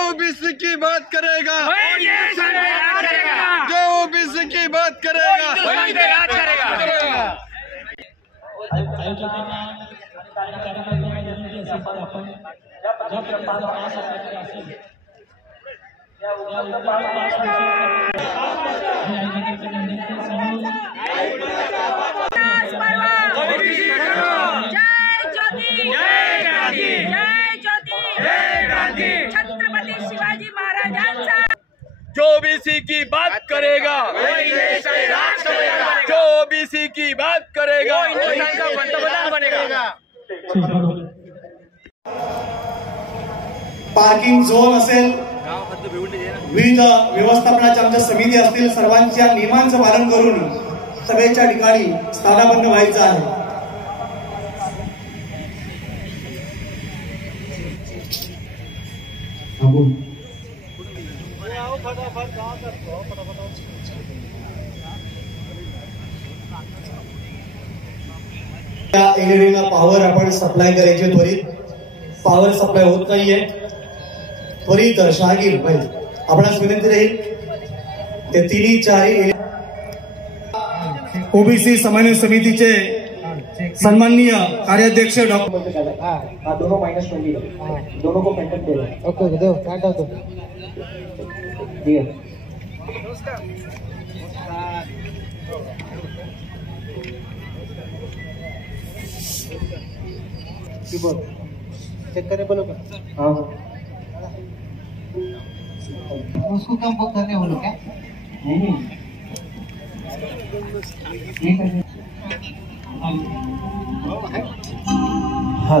OBC की बात करेगा, जो ओबीसी की बात करेगा छत्रपती शिवाजी महाराजांचा जो ओबीसी की बात करेगा वही देश का राज करेगा, जो ओबीसी की बात करेगा वो हिंदुस्तान का पंतप्रधान बनेगा। पार्किंग झोन असेल, विविध व्यवस्थापनाच्या आमच्या समिती असतील, सर्वांच्या नियमांचं पालन करून सभेच्या ठिकाणी स्थानापन्न व्हायचं आहे। या एलईडीला पॉवर आपण सप्लाय करायचे, त्वरित पॉवर सप्लाय होत नाहीये, त्वरित शहागीर पाहिजे आपणास विनंती राहील ते तिन्ही चारही ओबीसी समन्वय समितीचे सम्माननीय कार्याध्यक्ष डॉक्टर दोनों -20 दोनों को पेंशन दे रहे हैं। ओके दो काट दो जी कीबोर्ड चेक करने बोलो क्या? हाँ उसको कम बुक करने बोलो क्या? नहीं हाँ